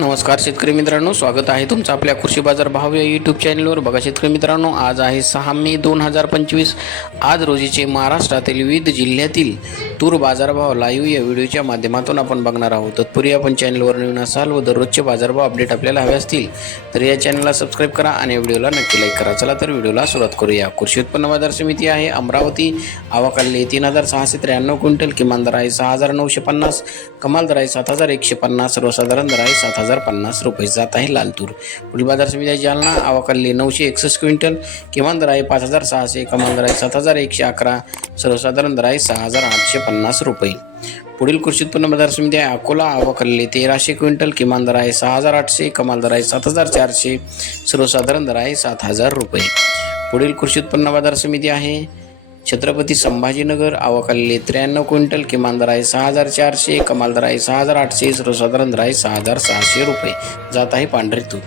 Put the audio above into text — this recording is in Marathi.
नमस्कार शेतकरी मित्रांनो स्वागत आहे तुमचं आपल्या कृषी बाजार भाव या यूट्यूब चॅनलवर बघा शेतकरी मित्रांनो आज आहे सहा मे दोन हजार पंचवीस. आज रोजीचे महाराष्ट्रातील विविध जिल्ह्यातील तूर बाजारभाव लाईव्ह या व्हिडिओच्या माध्यमातून आपण बघणार आहोत. तत्पूर्वी आपण चॅनलवर नवीन असाल व दररोजचे बाजारभाव अपडेट आपल्याला हवे असतील तर या चॅनलला सबस्क्राईब करा आणि व्हिडिओला नक्की लाईक करा. चला तर व्हिडिओला सुरुवात करूया. कृषी उत्पन्न बाजार समिती आहे अमरावती. आवाकाल्ले तीन हजार सहाशे त्र्याण्णव क्विंटल किमान दर आहे सहा हजार नऊशे पन्नास कमाल दर आहे सात हजार एकशे पन्नास सर्वसाधारण दर आहे सात हजार पन्नास रुपये. जात आहे लाल तूर. पुढील बाजार समिती जालना. आवाकाल्ले नऊशे एकसष्ट क्विंटल किमान दर आहे पाच हजार सहाशे कमाल दर आहे सात हजार एकशे अकरा सर्वसाधारण दर आहे सहा हजार आठशे पन्नास रुपये. पुढील कृषी उत्पन्न बाजार समिती आहे. अकोला आवाकल्ले तेराशे क्विंटल किमान दर आहे सहा हजार आठशे कमाल दर आहे सात हजार चारशे सर्वसाधारण दर आहे सात हजार रुपये. पुढील कृषी उत्पन्न बाजार समिती आहे. छत्रपती संभाजीनगर आवाकल्ले त्र्याण्णव क्विंटल किमान दर आहे सहा हजार चारशे कमाल दर आहे सहा हजार आठशे सर्वसाधारण दर आहे सहा हजार सहाशे रुपये. जात आहे पांढरे तूर.